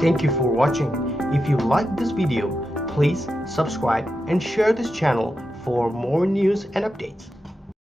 Thank you for watching. If you like this video, please subscribe and share this channel for more news and updates.